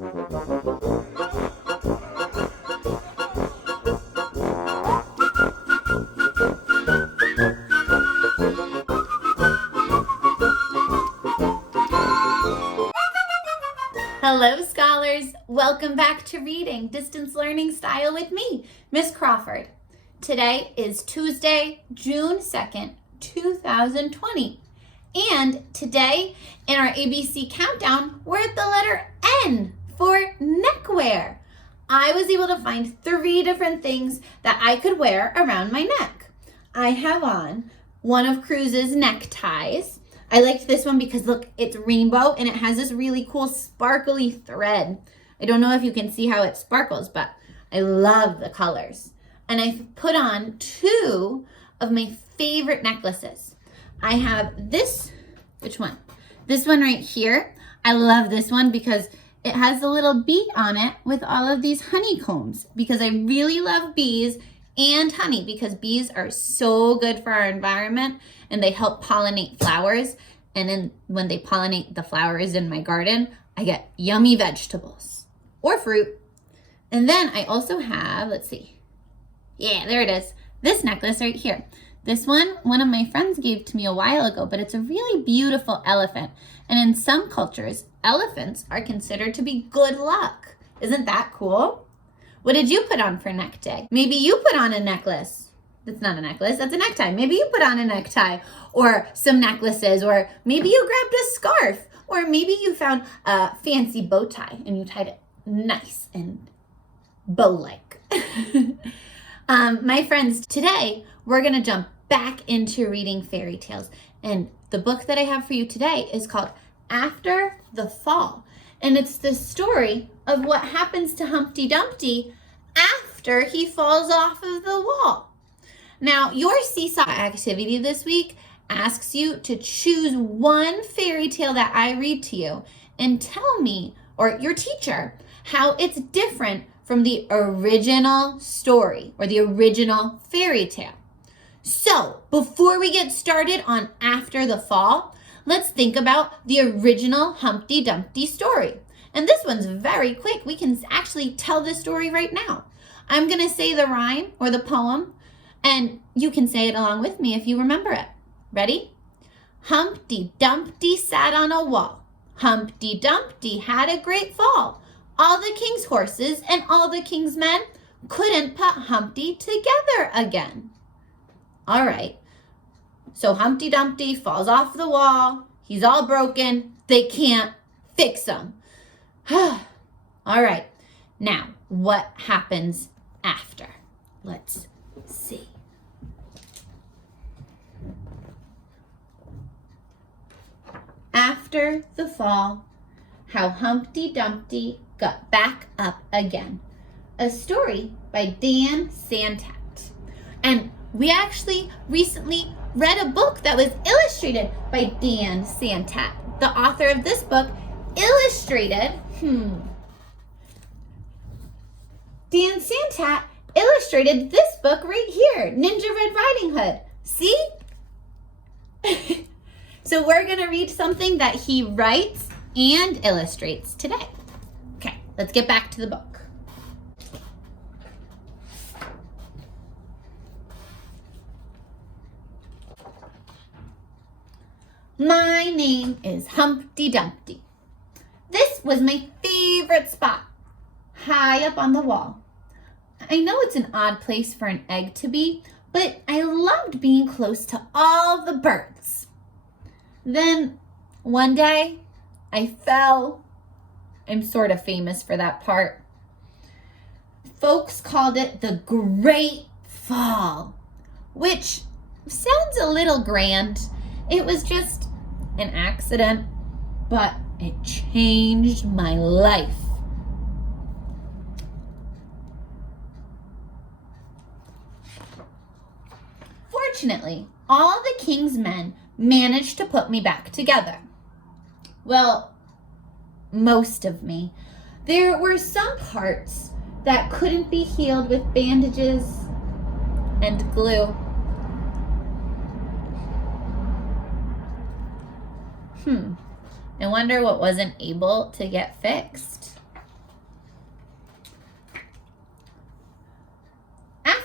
Hello, scholars. Welcome back to Reading Distance Learning Style with me, Miss Crawford. Today is Tuesday, June 2nd, 2020. And today in our ABC countdown, we're at the letter N for neckwear. I was able to find 3 different things that I could wear around my neck. I have on one of Cruz's neckties. I liked this one because look, it's rainbow and it has this really cool sparkly thread. I don't know if you can see how it sparkles, but I love the colors. And I've put on 2 of my favorite necklaces. I have this, which one? This one right here. I love this one because it has a little bee on it with all of these honeycombs because I really love bees and honey because bees are so good for our environment and they help pollinate flowers. And then when they pollinate the flowers in my garden, I get yummy vegetables or fruit. And then I also have, let's see. Yeah, there it is. This necklace right here. This one of my friends gave to me a while ago, but it's a really beautiful elephant. And in some cultures, elephants are considered to be good luck. Isn't that cool? What did you put on for neck day? Maybe you put on a necklace. That's not a necklace, that's a necktie. Maybe you put on a necktie or some necklaces, or maybe you grabbed a scarf, or maybe you found a fancy bow tie and you tied it nice and bow-like. My friends, today we're gonna jump back into reading fairy tales. And the book that I have for you today is called After the Fall. And it's the story of what happens to Humpty Dumpty after he falls off of the wall. Now, your seesaw activity this week asks you to choose one fairy tale that I read to you and tell me, or your teacher, how it's different from the original story or the original fairy tale. So, before we get started on After the Fall, let's think about the original Humpty Dumpty story. And this one's very quick. We can actually tell this story right now. I'm going to say the rhyme or the poem, and you can say it along with me if you remember it. Ready? Humpty Dumpty sat on a wall. Humpty Dumpty had a great fall. All the king's horses and all the king's men couldn't put Humpty together again. All right. So Humpty Dumpty falls off the wall. He's all broken. They can't fix him. All right. Now, what happens after? Let's see. After the fall, how Humpty Dumpty got back up again. A story by Dan Santat. And we actually recently read a book that was illustrated by Dan Santat. The author of this book illustrated, Dan Santat illustrated this book right here, Ninja Red Riding Hood. See? So we're going to read something that he writes and illustrates today. Okay, let's get back to the book. My name is Humpty Dumpty. This was my favorite spot, high up on the wall. I know it's an odd place for an egg to be, but I loved being close to all the birds. Then one day I fell. I'm sort of famous for that part. Folks called it the Great Fall, which sounds a little grand. It was just an accident, but it changed my life. Fortunately, all the king's men managed to put me back together. Well, most of me. There were some parts that couldn't be healed with bandages and glue. I wonder what wasn't able to get fixed.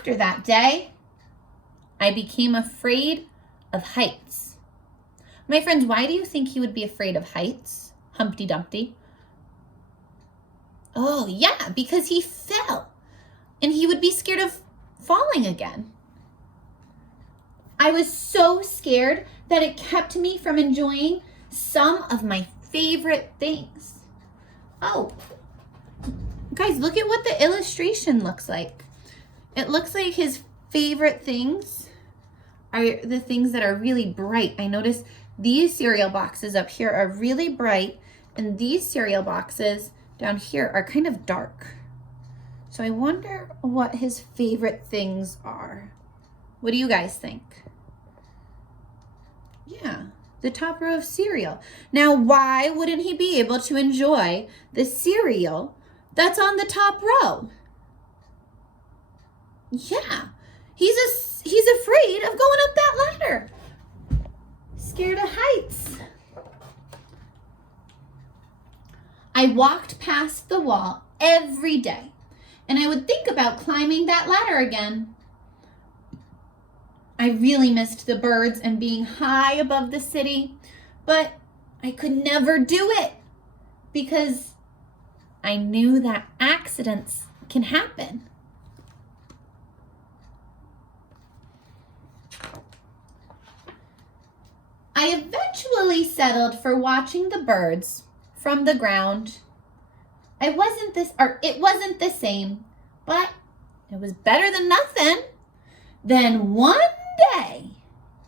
after that day, I became afraid of heights. My friends, why do you think he would be afraid of heights, Humpty Dumpty? Oh, yeah, because he fell, and he would be scared of falling again. I was so scared that it kept me from enjoying some of my favorite things. Oh, guys, look at what the illustration looks like. It looks like his favorite things are the things that are really bright. I notice these cereal boxes up here are really bright, and these cereal boxes down here are kind of dark. So I wonder what his favorite things are. What do you guys think? Yeah, the top row of cereal. Now, why wouldn't he be able to enjoy the cereal that's on the top row? Yeah, he's afraid of going up that ladder. Scared of heights. I walked past the wall every day, and I would think about climbing that ladder again. I really missed the birds and being high above the city, but I could never do it because I knew that accidents can happen. I eventually settled for watching the birds from the ground. It wasn't the same, but it was better than nothing. Then one day,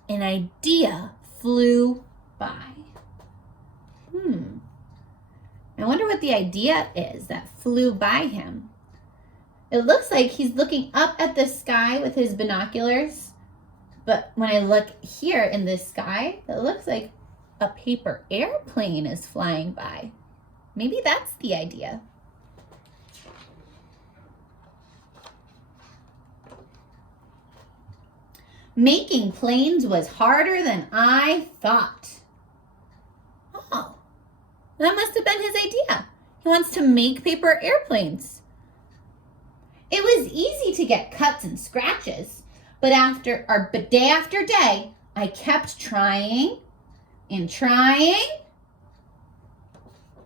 an idea flew by. I wonder what the idea is that flew by him. It looks like he's looking up at the sky with his binoculars, but when I look here in the sky, it looks like a paper airplane is flying by. Maybe that's the idea. Making planes was harder than I thought. Oh, that must have been his idea. He wants to make paper airplanes. It was easy to get cuts and scratches, but day after day, I kept trying and trying.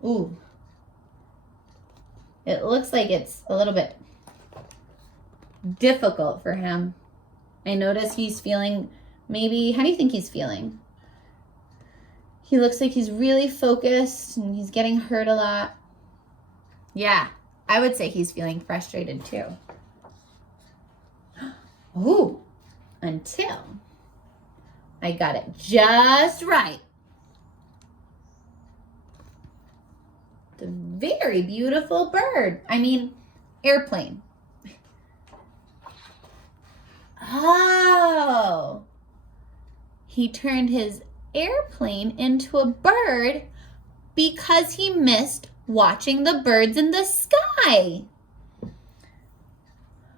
Ooh, it looks like it's a little bit difficult for him. I notice he's feeling how do you think he's feeling? He looks like he's really focused and he's getting hurt a lot. Yeah, I would say he's feeling frustrated too. Ooh, until I got it just right. The very beautiful airplane. Oh, he turned his airplane into a bird because he missed watching the birds in the sky.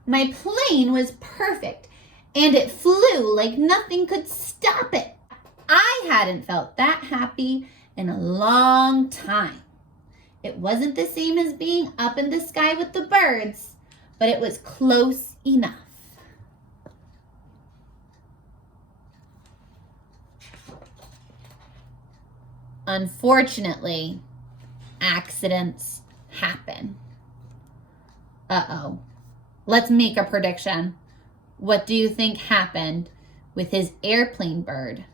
My plane was perfect, and it flew like nothing could stop it. I hadn't felt that happy in a long time. It wasn't the same as being up in the sky with the birds, but it was close enough. Unfortunately, accidents happen. Uh-oh. Let's make a prediction. What do you think happened with his airplane bird?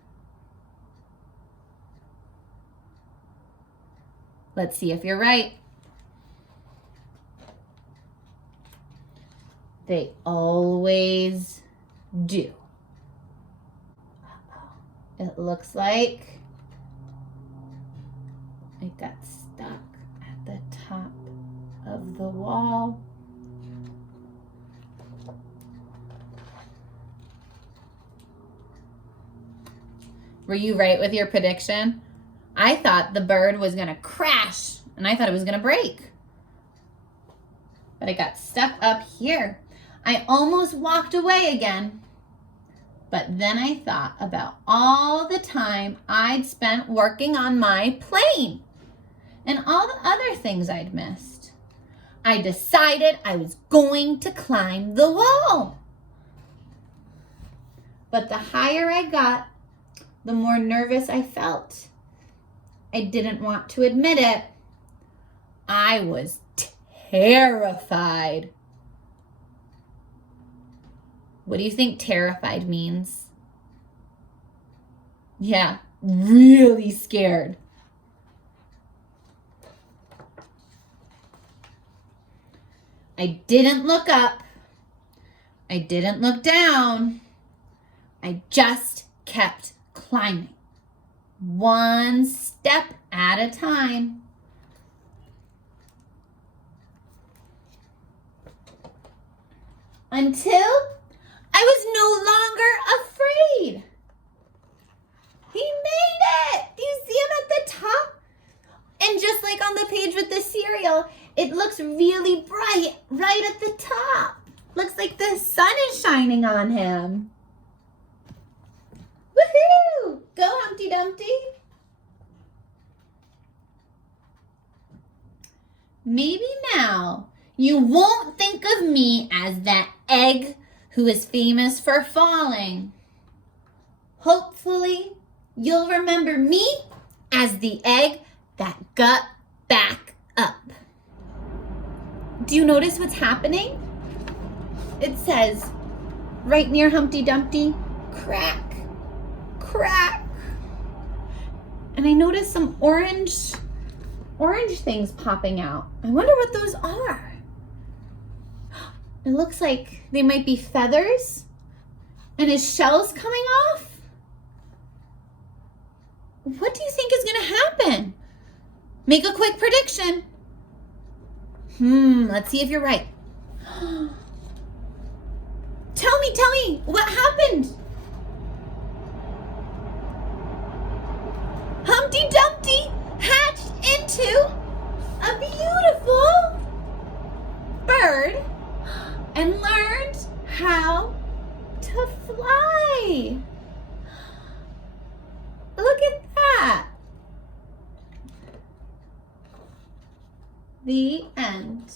Let's see if you're right. They always do. Uh-oh. It looks like it got stuck at the top of the wall. Were you right with your prediction? I thought the bird was gonna crash and I thought it was gonna break. But it got stuck up here. I almost walked away again. But then I thought about all the time I'd spent working on my plane and all the other things I'd missed. I decided I was going to climb the wall. But the higher I got, the more nervous I felt. I didn't want to admit it. I was terrified. What do you think terrified means? Yeah, really scared. I didn't look up. I didn't look down. I just kept climbing, one step at a time. Until I was no longer afraid. He made it! Do you see him at the top? And just like on the page with the cereal, it looks really bright right at the top. Looks like the sun is shining on him. Woohoo! Go Humpty Dumpty. Maybe now you won't think of me as that egg who is famous for falling. Hopefully, you'll remember me as the egg that got back up. Do you notice what's happening? It says right near Humpty Dumpty, crack, crack. And I noticed some orange things popping out. I wonder what those are. It looks like they might be feathers. And his shell's coming off. What do you think is gonna happen? Make a quick prediction. Let's see if you're right. Tell me, what happened? Humpty Dumpty hatched into a beautiful bird and learned how to fly. Look at that. The end.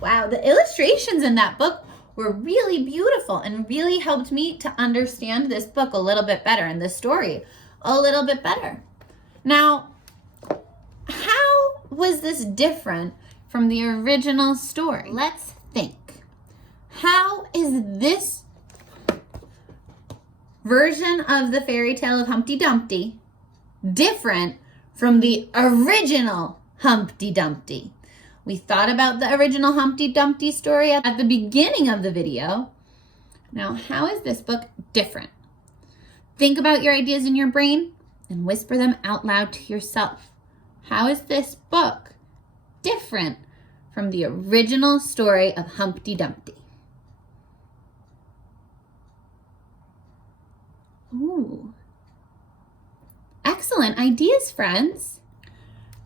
Wow, the illustrations in that book were really beautiful and really helped me to understand this book a little bit better and the story a little bit better. Now, how was this different from the original story? Let's think. How is this version of the fairy tale of Humpty Dumpty different from the original Humpty Dumpty? We thought about the original Humpty Dumpty story at the beginning of the video. Now, how is this book different? Think about your ideas in your brain and whisper them out loud to yourself. How is this book different from the original story of Humpty Dumpty? Ooh. Excellent ideas, friends.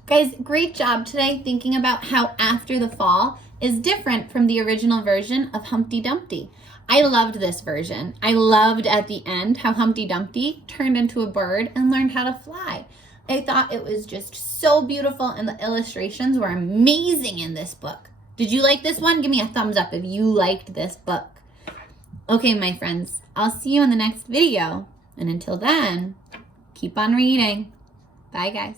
Guys, great job today thinking about how After the Fall is different from the original version of Humpty Dumpty. I loved this version. I loved at the end how Humpty Dumpty turned into a bird and learned how to fly. I thought it was just so beautiful and the illustrations were amazing in this book. Did you like this one? Give me a thumbs up if you liked this book. Okay, my friends, I'll see you in the next video. And until then, keep on reading. Bye, guys.